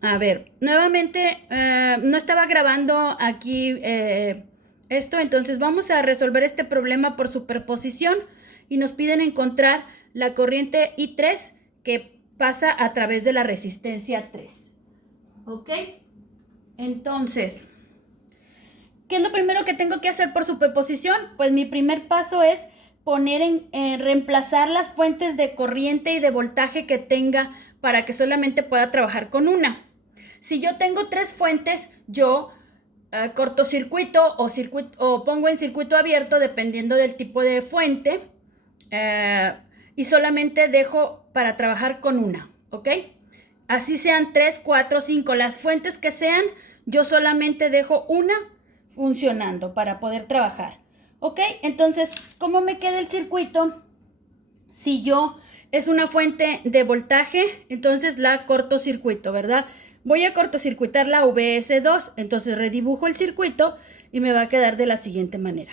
A ver, nuevamente no estaba grabando aquí esto, entonces vamos a resolver este problema por superposición y nos piden encontrar la corriente I3 que pasa a través de la resistencia 3. ¿Ok? Entonces, ¿qué es lo primero que tengo que hacer por superposición? Pues mi primer paso es reemplazar las fuentes de corriente y de voltaje que tenga para que solamente pueda trabajar con una. Si yo tengo tres fuentes, yo cortocircuito o pongo en circuito abierto dependiendo del tipo de fuente y solamente dejo para trabajar con una, ¿ok? Así sean 3, 4, 5, las fuentes que sean, yo solamente dejo una funcionando para poder trabajar. ¿Ok? Entonces, ¿cómo me queda el circuito? Si yo es una fuente de voltaje, entonces la cortocircuito, ¿verdad? Voy a cortocircuitar la VS2, entonces redibujo el circuito y me va a quedar de la siguiente manera.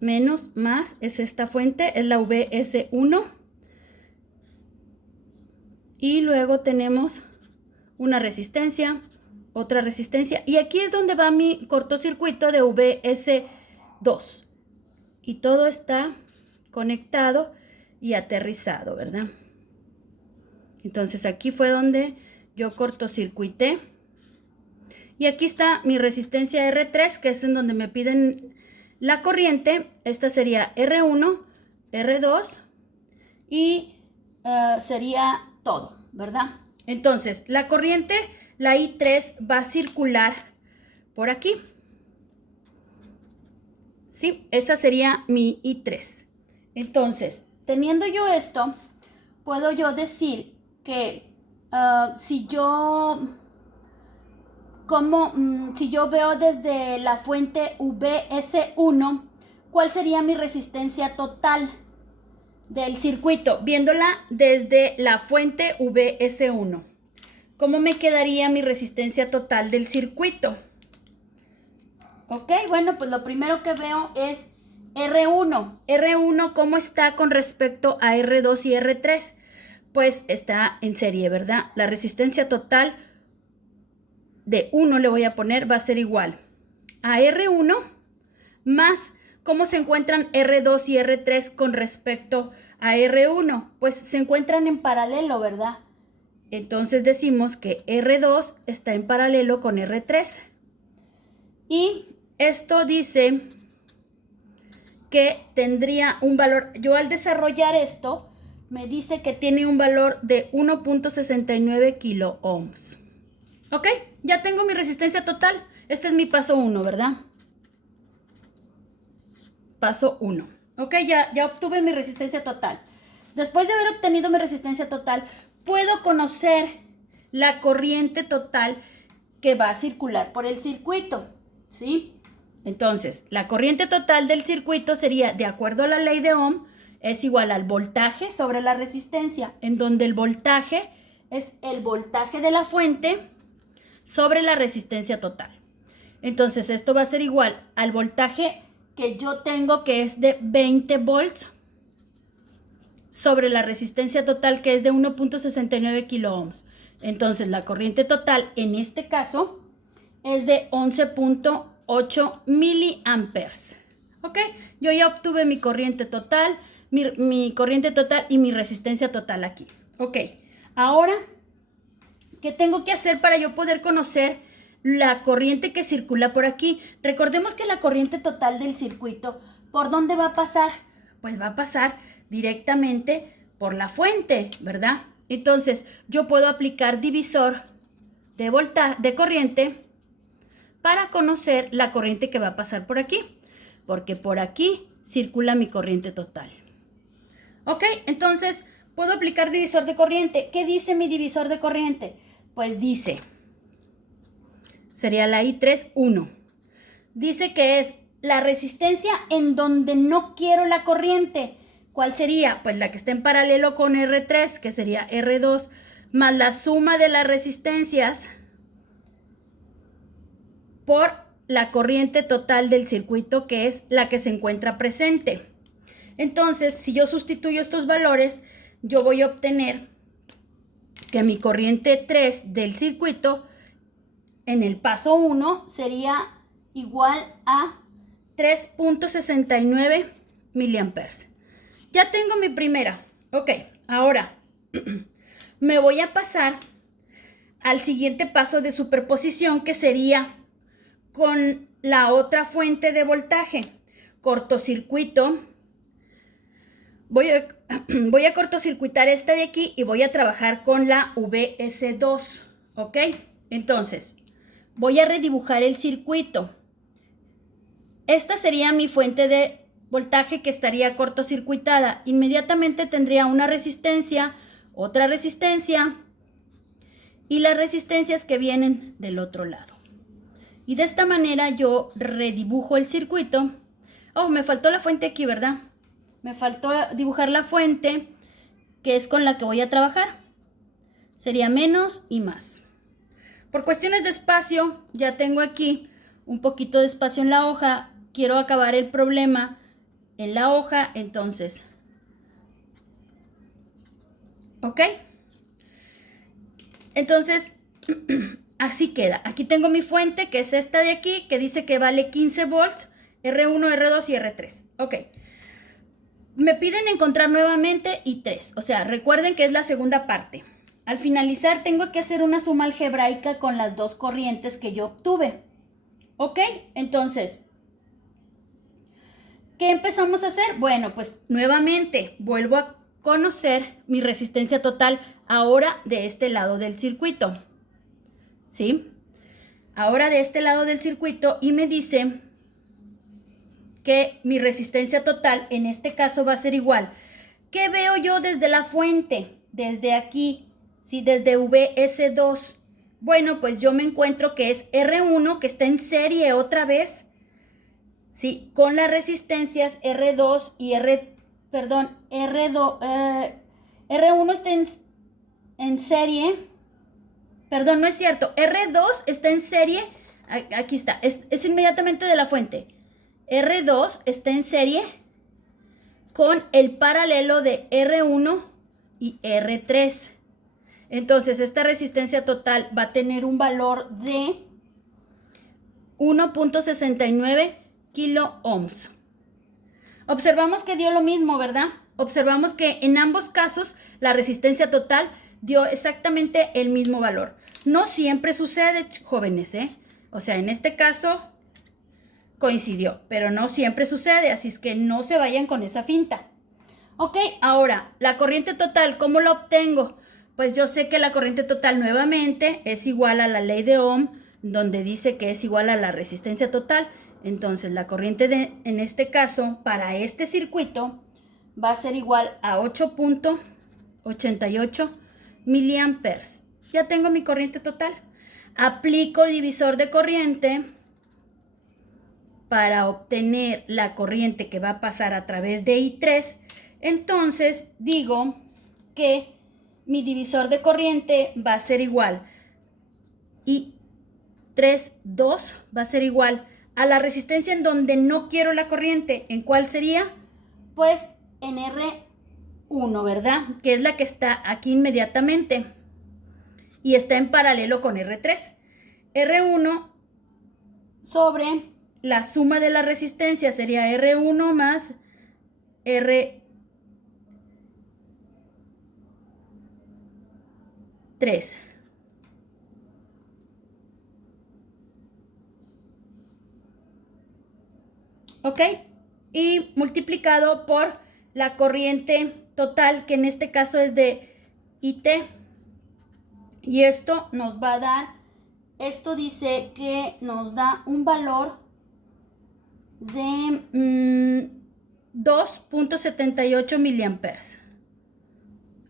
Menos, más, es esta fuente, es la VS1. Y luego tenemos una resistencia, otra resistencia. Y aquí es donde va mi cortocircuito de VS2. Y todo está conectado y aterrizado, ¿verdad? Entonces aquí fue donde yo cortocircuité. Y aquí está mi resistencia R3, que es en donde me piden la corriente. Esta sería R1, R2 y sería todo, ¿verdad? Entonces, la corriente, la I3, va a circular por aquí. Sí, esa sería mi I3. Entonces, teniendo yo esto, puedo yo decir que si yo si yo veo desde la fuente VS1, ¿cuál sería mi resistencia total del circuito? Viéndola desde la fuente VS1. ¿Cómo me quedaría mi resistencia total del circuito? Ok, bueno, pues lo primero que veo es R1. R1, ¿cómo está con respecto a R2 y R3? Pues está en serie, ¿verdad? La resistencia total de 1 le voy a poner va a ser igual a R1 más cómo se encuentran R2 y R3 con respecto a R1. Pues se encuentran en paralelo, ¿verdad? Entonces decimos que R2 está en paralelo con R3. Y esto dice que tendría un valor, yo al desarrollar esto, me dice que tiene un valor de 1.69 kilo ohms. Ok, ya tengo mi resistencia total. Este es mi paso 1, ¿verdad? Paso 1. Ok, ya obtuve mi resistencia total. Después de haber obtenido mi resistencia total, puedo conocer la corriente total que va a circular por el circuito, ¿sí? Entonces, la corriente total del circuito sería, de acuerdo a la ley de Ohm, es igual al voltaje sobre la resistencia, en donde el voltaje es el voltaje de la fuente sobre la resistencia total. Entonces, esto va a ser igual al voltaje que yo tengo, que es de 20 volts, sobre la resistencia total, que es de 1.69 kilo ohms. Entonces, la corriente total, en este caso, es de 11.8 miliamperes. ¿Ok? Yo ya obtuve mi corriente total, mi corriente total y mi resistencia total aquí. ¿Ok? Ahora, ¿qué tengo que hacer para yo poder conocer la corriente que circula por aquí? Recordemos que la corriente total del circuito, ¿por dónde va a pasar? Pues va a pasar directamente por la fuente, ¿verdad? Entonces, yo puedo aplicar divisor de corriente para conocer la corriente que va a pasar por aquí, porque por aquí circula mi corriente total. ¿Ok? Entonces, puedo aplicar divisor de corriente. ¿Qué dice mi divisor de corriente? Pues dice, sería la I3, 1. Dice que es la resistencia en donde no quiero la corriente. ¿Cuál sería? Pues la que está en paralelo con R3, que sería R2, más la suma de las resistencias por la corriente total del circuito, que es la que se encuentra presente. Entonces, si yo sustituyo estos valores, yo voy a obtener que mi corriente 3 del circuito en el paso 1 sería igual a 3.69 miliamperes. Ya tengo mi primera. Ok, ahora me voy a pasar al siguiente paso de superposición, que sería con la otra fuente de voltaje. Cortocircuito. Voy a cortocircuitar esta de aquí y voy a trabajar con la VS2. ¿Ok? Entonces, voy a redibujar el circuito. Esta sería mi fuente de voltaje que estaría cortocircuitada. Inmediatamente tendría una resistencia, otra resistencia y las resistencias que vienen del otro lado. Y de esta manera yo redibujo el circuito. Oh, me faltó la fuente aquí, ¿verdad? Me faltó dibujar la fuente, que es con la que voy a trabajar. Sería menos y más. Por cuestiones de espacio, ya tengo aquí un poquito de espacio en la hoja. Quiero acabar el problema en la hoja, entonces. ¿Ok? Entonces, así queda. Aquí tengo mi fuente, que es esta de aquí, que dice que vale 15 volts, R1, R2 y R3. Ok. Me piden encontrar nuevamente I3. O sea, recuerden que es la segunda parte. Al finalizar, tengo que hacer una suma algebraica con las dos corrientes que yo obtuve. ¿Ok? Entonces, ¿qué empezamos a hacer? Bueno, pues nuevamente vuelvo a conocer mi resistencia total ahora de este lado del circuito. ¿Sí? Ahora de este lado del circuito, y me dice que mi resistencia total en este caso va a ser igual. ¿Qué veo yo desde la fuente? Desde aquí, ¿sí? Desde VS2. Bueno, pues yo me encuentro que es R1, que está en serie otra vez, ¿sí? Con las resistencias R2 y R2, R1 está en serie. Perdón, no es cierto. R2 está en serie. Aquí está. Es inmediatamente de la fuente. R2 está en serie con el paralelo de R1 y R3. Entonces, esta resistencia total va a tener un valor de 1.69 kilo ohms. Observamos que dio lo mismo, ¿verdad? Observamos que en ambos casos la resistencia total dio exactamente el mismo valor. No siempre sucede, jóvenes, ¿eh? O sea, en este caso coincidió, pero no siempre sucede, así es que no se vayan con esa finta. Ok, ahora, la corriente total, ¿cómo la obtengo? Pues yo sé que la corriente total nuevamente es igual a la ley de Ohm, donde dice que es igual a la resistencia total. Entonces, la corriente en este caso, para este circuito, va a ser igual a 8.88 miliamperes. Ya tengo mi corriente total. Aplico el divisor de corriente para obtener la corriente que va a pasar a través de I3. Entonces digo que mi divisor de corriente va a ser igual. I3, 2 va a ser igual a la resistencia en donde no quiero la corriente. ¿En cuál sería? Pues en R1, ¿verdad? Que es la que está aquí inmediatamente. Y está en paralelo con R3. R1 sobre la suma de la resistencia sería R1 más R3. ¿Ok? Y multiplicado por la corriente total, que en este caso es de IT. Y esto nos va a dar, esto dice que nos da un valor de 2.78 miliamperes.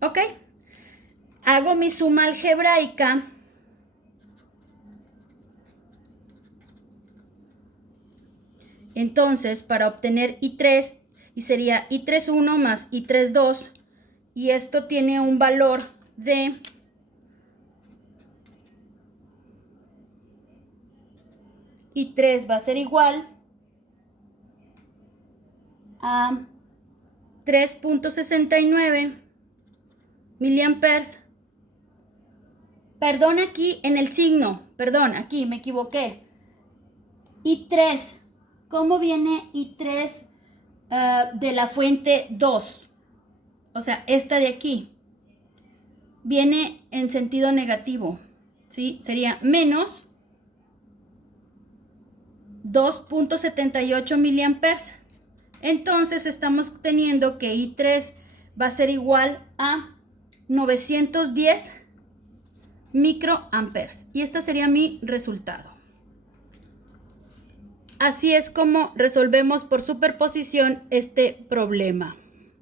¿Ok? Hago mi suma algebraica. Entonces, para obtener I3, y sería I3.1 más I3.2, y esto tiene un valor de I3 va a ser igual a 3.69 miliamperes. Perdón aquí en el signo, perdón, aquí me equivoqué. I3, ¿cómo viene I3 de la fuente 2? O sea, esta de aquí. Viene en sentido negativo, ¿sí? Sería menos 2.78 miliamperes. Entonces estamos teniendo que I3 va a ser igual a 910 microamperes. Y este sería mi resultado. Así es como resolvemos por superposición este problema.